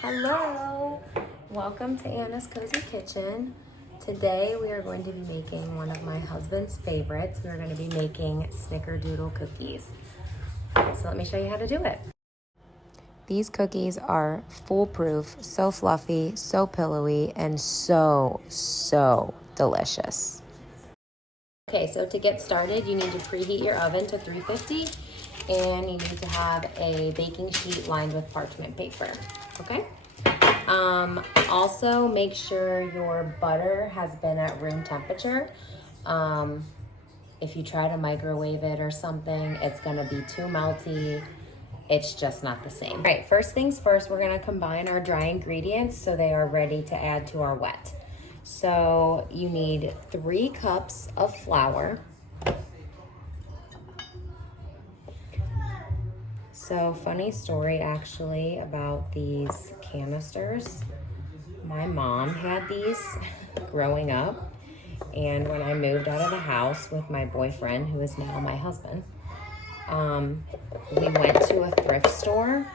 Hello, welcome to Anna's Cozy Kitchen. Today we are going to be making one of my husband's favorites. We're going to be making Snickerdoodle cookies. So let me show you how to do it. These cookies are foolproof, so fluffy, so pillowy, and so delicious. Okay, so to get started, you need to preheat your oven to 350 and you need to have a baking sheet lined with parchment paper, okay? Also make sure your butter has been at room temperature. If you try to microwave it or something, it's gonna be too melty. It's just not the same. All right, first things first, we're gonna combine our dry ingredients so they are ready to add to our wet. So you need 3 cups of flour. So funny story actually about these canisters. My mom had these growing up, and when I moved out of the house with my boyfriend, who is now my husband, we went to a thrift store,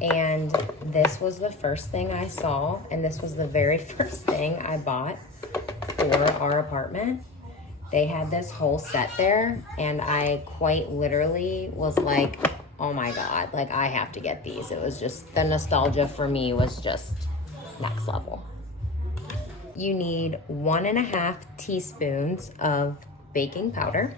and this was the first thing I saw, and this was the very first thing I bought for our apartment. They had this whole set there, and I quite literally was like, oh my God, like I have to get these. It was just, the nostalgia for me was just next level. You need 1.5 teaspoons of baking powder.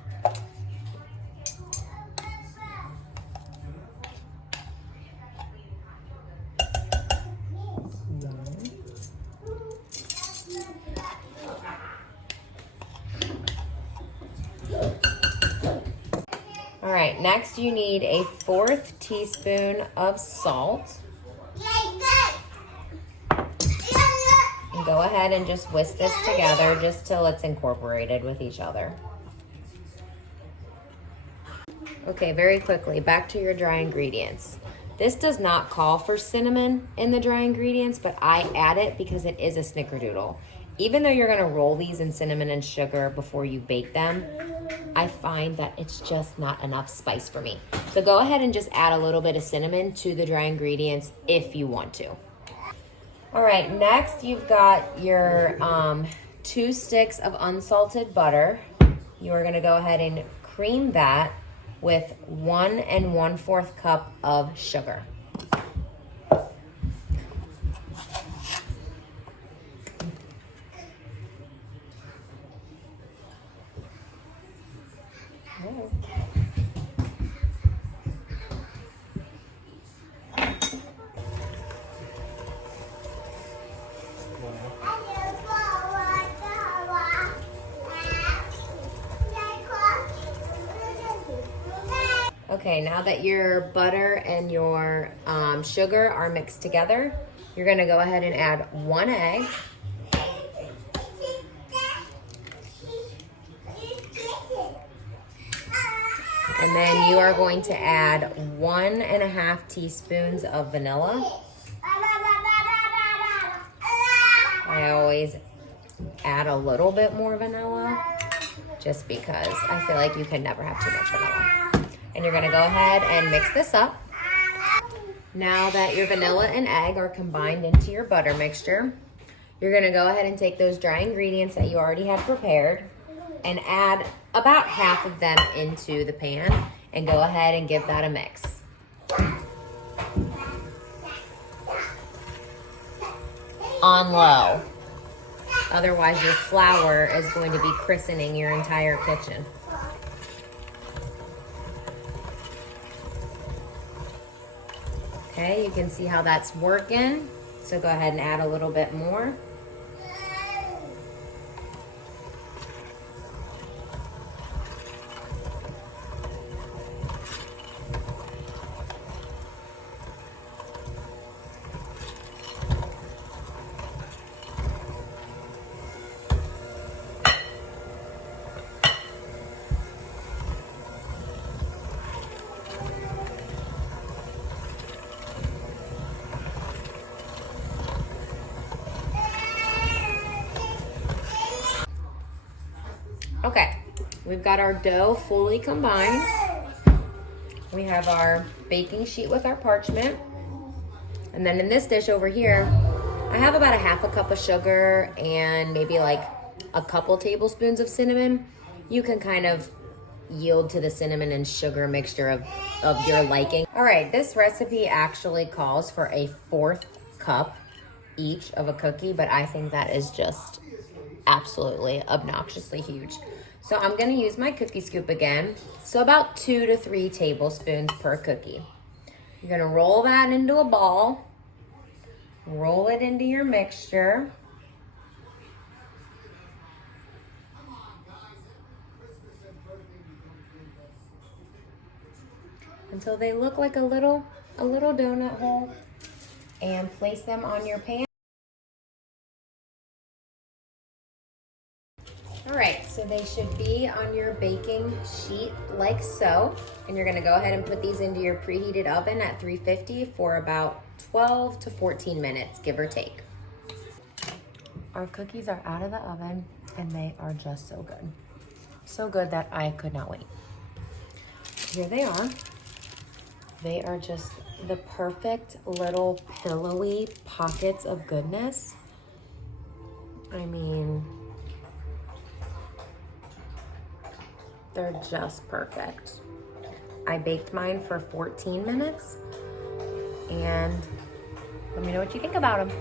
All right, next you need a 1/4 teaspoon of salt. And go ahead and just whisk this together just till it's incorporated with each other. Okay, very quickly, back to your dry ingredients. This does not call for cinnamon in the dry ingredients, but I add it because it is a snickerdoodle. Even though you're gonna roll these in cinnamon and sugar before you bake them, I find that it's just not enough spice for me. So go ahead and just add a little bit of cinnamon to the dry ingredients if you want to. All right, next you've got your 2 sticks of unsalted butter. You are gonna go ahead and cream that with 1 1/4 cup of sugar. Okay, now that your butter and your sugar are mixed together, you're gonna go ahead and add 1 egg. And then you are going to add 1.5 teaspoons of vanilla. I always add a little bit more vanilla just because I feel like you can never have too much vanilla. And you're gonna go ahead and mix this up. Now that your vanilla and egg are combined into your butter mixture, you're gonna go ahead and take those dry ingredients that you already had prepared and add about half of them into the pan and go ahead and give that a mix. On low. Otherwise your flour is going to be christening your entire kitchen. Okay, you can see how that's working. So go ahead and add a little bit more. Okay, we've got our dough fully combined. We have our baking sheet with our parchment. And then in this dish over here, I have about a half a cup of sugar and maybe like a couple tablespoons of cinnamon. You can kind of yield to the cinnamon and sugar mixture of your liking. All right, this recipe actually calls for a 1/4 cup each of a cookie, but I think that is just absolutely obnoxiously huge. So I'm gonna use my cookie scoop again. So about 2 to 3 tablespoons per cookie. You're gonna roll that into a ball, roll it into your mixture. Until they look like a little donut hole, and place them on your pan. All right, so they should be on your baking sheet like so. And you're gonna go ahead and put these into your preheated oven at 350 for about 12 to 14 minutes, give or take. Our cookies are out of the oven and they are just so good. So good that I could not wait. Here they are. They are just the perfect little pillowy pockets of goodness. I mean, they're just perfect. I baked mine for 14 minutes, and let me know what you think about them.